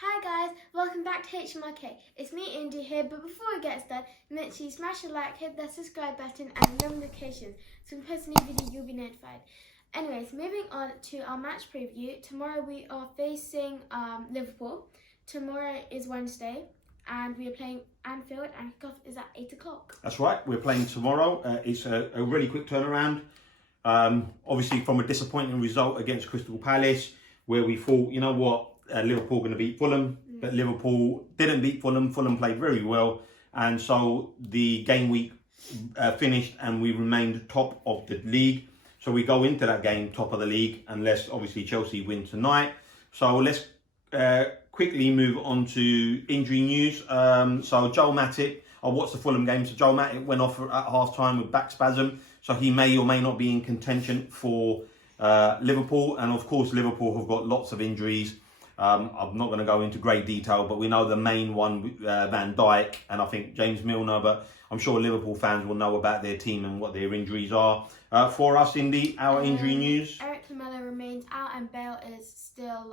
Hi guys, welcome back to HMRK. It's me Indy here, but before we get started, make sure you smash a like, hit the subscribe button and notifications so when we post a new video you'll be notified. Anyways, moving on to our match preview. Tomorrow we are facing Liverpool. Tomorrow is Wednesday and we are playing Anfield and kickoff is at 8 o'clock. That's right, we're playing tomorrow. It's a really quick turnaround. Obviously from a disappointing result against Crystal Palace where we thought, you know what, Liverpool going to beat Fulham, but Liverpool didn't beat Fulham. Fulham played very well, and so the game week finished and we remained top of the league. So we go into that game top of the league unless obviously Chelsea win tonight. So let's quickly move on to injury news. So Joel Matip, I watched the Fulham game. So Joel Matip went off at half time with back spasm, so he may or may not be in contention for Liverpool. And of course Liverpool have got lots of injuries. I'm not going to go into great detail, but we know the main one, Van Dijk, and I think James Milner, but I'm sure Liverpool fans will know about their team and what their injuries are. For us, Indy, our injury news. Eric Lamela remains out and Bale is still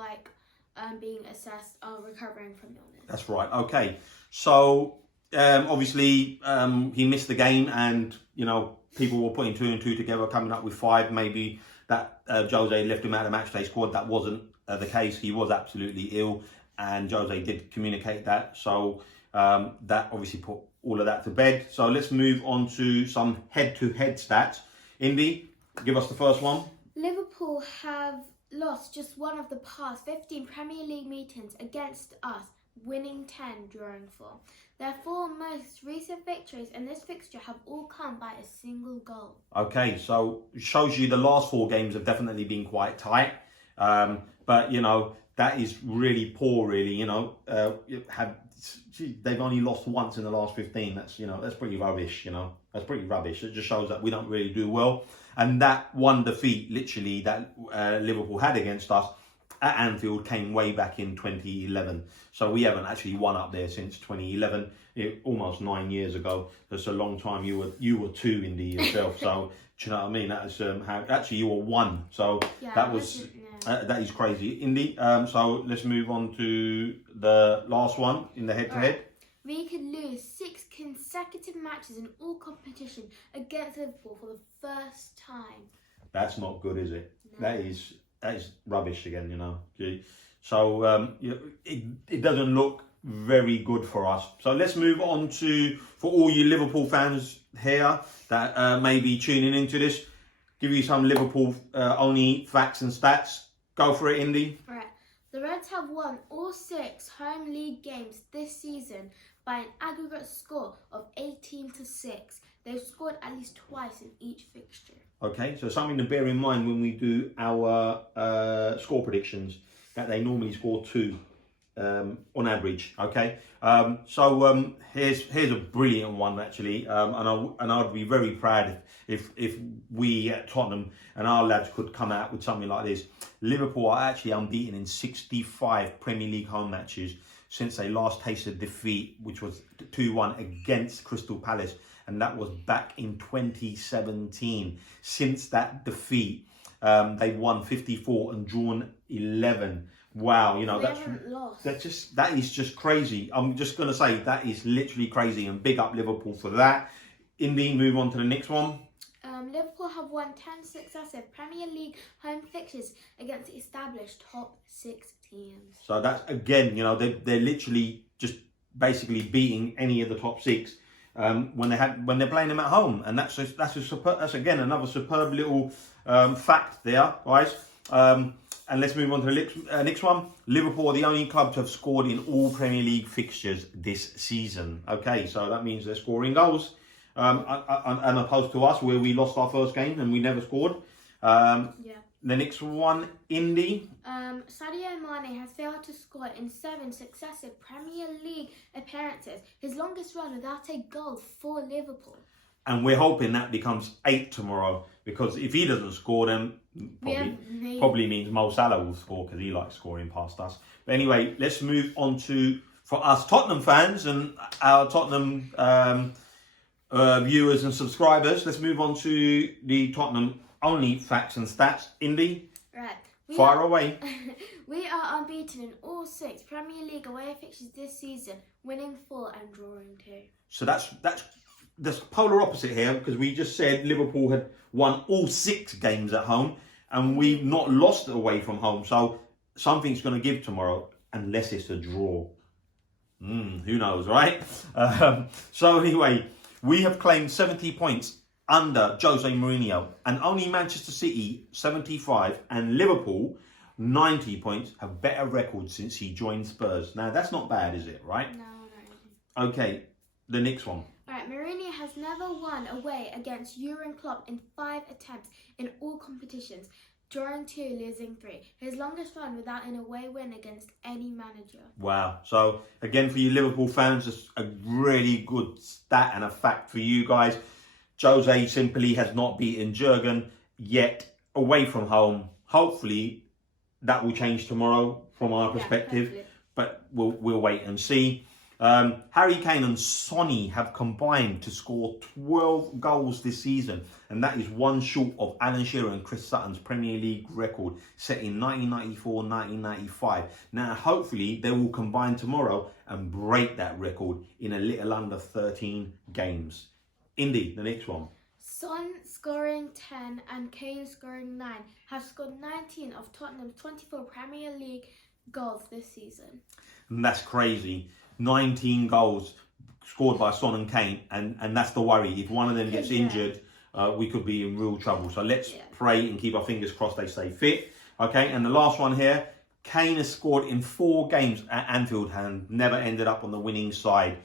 being assessed or recovering from illness. That's right, okay. So, obviously, he missed the game and, you know, people were putting 2 and 2 together, coming up with 5. Maybe that Jose left him out of the matchday squad. That wasn't the case. He was absolutely ill and Jose did communicate that, so that obviously put all of that to bed. So let's move on to some head-to-head stats. Indy, give us the first one. Liverpool have lost just one of the past 15 Premier League meetings against us, winning 10, drawing 4. Their 4 most recent victories in this fixture have all come by a single goal. Okay, so it shows you the last 4 games have definitely been quite tight. But, you know, that is really poor, really. You know, they've only lost once in the last 15. That's, you know, that's pretty rubbish, you know. That's pretty rubbish. It just shows that we don't really do well. And that one defeat, literally, that Liverpool had against us at Anfield came way back in 2011. So we haven't actually won up there since 2011, almost 9 years ago. That's a long time. You were 2, Indy, yourself. So, do you know what I mean? That is how actually you were 1. So yeah, that was... that is crazy, Indy. So let's move on to the last one in the head-to-head. Right. We could lose 6 consecutive matches in all competition against Liverpool for the first time. That's not good, is it? No. That is rubbish again, you know. So it doesn't look very good for us. So let's move on to, for all you Liverpool fans here that may be tuning into this, give you some Liverpool only facts and stats. Go for it, Indy. Right. The Reds have won all 6 home league games this season by an aggregate score of 18-6. They've scored at least twice in each fixture. Okay, so something to bear in mind when we do our score predictions, that they normally score 2 on average. Okay, so here's a brilliant one actually, and I'd be very proud if we at Tottenham and our lads could come out with something like this. Liverpool are actually unbeaten in 65 Premier League home matches since they last tasted defeat, which was 2-1 against Crystal Palace, and that was back in 2017. Since that defeat, they've won 54 and drawn 11. Wow, you know, that is just crazy. I'm just going to say that is literally crazy, and big up Liverpool for that. Indy, move on to the next one. Liverpool have won 10 successive Premier League home fixtures against established top 6 teams. So that's, again, you know, they're literally just basically beating any of the top 6 when they're playing them at home, and that's again another superb little fact there, guys. And let's move on to the next one. Liverpool are the only club to have scored in all Premier League fixtures this season. Okay, so that means they're scoring goals. And opposed to us, where we lost our first game and we never scored. The next one, Indy. Sadio Mane has failed to score in 7 successive Premier League appearances, his longest run without a goal for Liverpool. And we're hoping that becomes 8 tomorrow, because if he doesn't score, then probably means Mo Salah will score, because he likes scoring past us. But anyway, let's move on to, for us Tottenham fans and our Tottenham viewers and subscribers, let's move on to the Tottenham only facts and stats. Indy? Right. Fire away. We are unbeaten in all 6 Premier League away fixtures this season, winning 4 and drawing 2. So that's the polar opposite here, because we just said Liverpool had won all 6 games at home and we've not lost away from home. So something's going to give tomorrow, unless it's a draw. Who knows, right? So anyway, we have claimed 70 points under Jose Mourinho, and only Manchester City 75 and Liverpool 90 points have better records since he joined Spurs. Now that's not bad, is it? Right? No, no. Okay, the next one. Alright, Mourinho has never won away against Jurgen Klopp in 5 attempts in all competitions, drawing 2, losing 3. His longest run without an away win against any manager. Wow. So again, for you Liverpool fans, it's a really good stat and a fact for you guys. Jose simply has not beaten Jurgen yet away from home. Hopefully that will change tomorrow from our perspective, but we'll wait and see. Harry Kane and Son have combined to score 12 goals this season, and that is one short of Alan Shearer and Chris Sutton's Premier League record set in 1994-1995. Now hopefully they will combine tomorrow and break that record in a little under 13 games. Indy, the next one. Son scoring 10 and Kane scoring 9 have scored 19 of Tottenham's 24 Premier League goals this season. And that's crazy. 19 goals scored by Son and Kane, and that's the worry. If one of them gets injured, we could be in real trouble. So let's pray and keep our fingers crossed they stay fit. Okay, and the last one here, Kane has scored in 4 games at Anfield and never ended up on the winning side,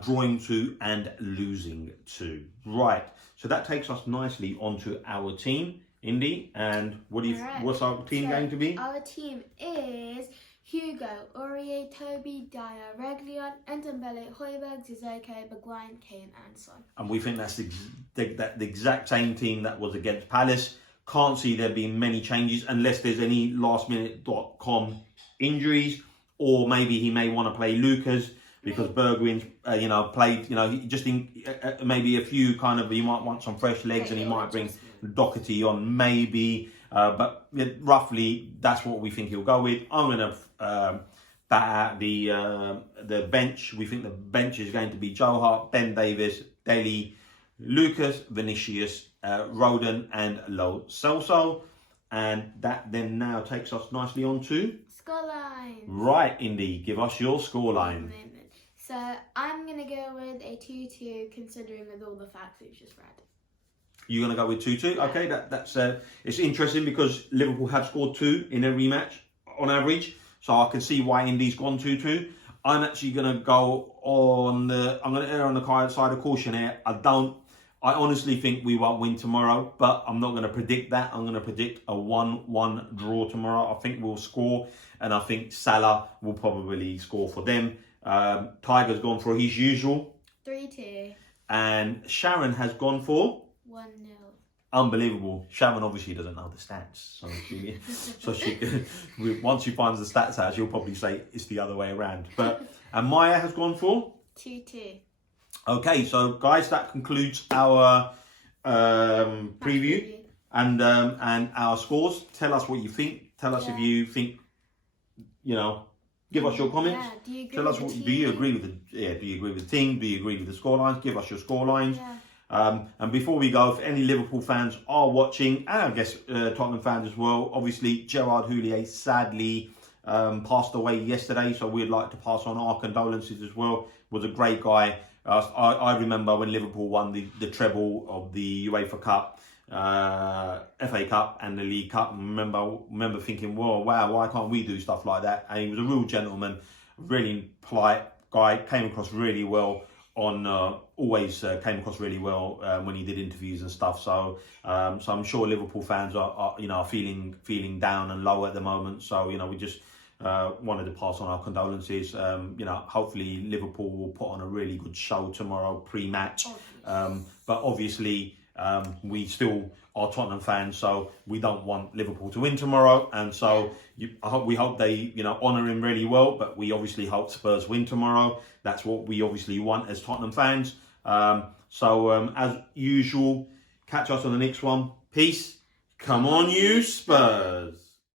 drawing 2 and losing 2. Right, so that takes us nicely onto our team, Indy. And what's our team going to be? Our team is Hugo, Aurier, Toby, Dyer, Reguilon, Ndombele, Højbjerg, Zizoke, Maguire, Kane and Son. And we think that's the exact same team that was against Palace. Can't see there being many changes unless there's any lastminute.com injuries, or maybe he may want to play Lucas because Bergwijn's, played, just in maybe a few kind of, he might want some fresh legs and he might bring Doherty on maybe. But roughly, that's what we think he'll go with. I'm going to bat out the bench. We think the bench is going to be Joe Hart, Ben Davies, Dele, Lucas, Vinicius, Rodon and Lo Celso. And that then now takes us nicely on to scoreline. Right, Indy, give us your scoreline. So I'm going to go with a 2-2, considering with all the facts we've just read. You're going to go with 2-2? Okay, that's it's interesting because Liverpool have scored 2 in every match on average. So I can see why Indy's gone 2-2. I'm actually going to go I'm going to err on the side of caution here. I honestly think we won't win tomorrow, but I'm not going to predict that. I'm going to predict a 1-1 draw tomorrow. I think we'll score, and I think Salah will probably score for them. Tiger's gone for his usual 3-2. And Sharon has gone for 1-0. Unbelievable. Sharon obviously doesn't know the stats, so she once she finds the stats out, she'll probably say it's the other way around. And Maya has gone for 2-2. Okay, so guys, that concludes our preview and our scores. Tell us what you think. Tell us if you think, give us your comments. Yeah. Do you agree Tell us with the do you team? agree with do you agree with the team? Do you agree with the scorelines? Give us your scorelines. Yeah. And before we go, if any Liverpool fans are watching, and I guess Tottenham fans as well, obviously Gerard Houllier sadly passed away yesterday, so we'd like to pass on our condolences as well. Was a great guy. I remember when Liverpool won the treble of the UEFA Cup, FA Cup and the League Cup. Remember thinking, whoa, wow, why can't we do stuff like that? And he was a real gentleman, really polite guy, came across really well always came across really well when he did interviews and stuff. So I'm sure Liverpool fans are feeling down and low at the moment. So we just wanted to pass on our condolences. Hopefully Liverpool will put on a really good show tomorrow pre-match. But obviously we still are Tottenham fans, so we don't want Liverpool to win tomorrow. And so we hope they honour him really well. But we obviously hope Spurs win tomorrow. That's what we obviously want as Tottenham fans. So as usual, catch us on the next one. Peace. Come on, you Spurs.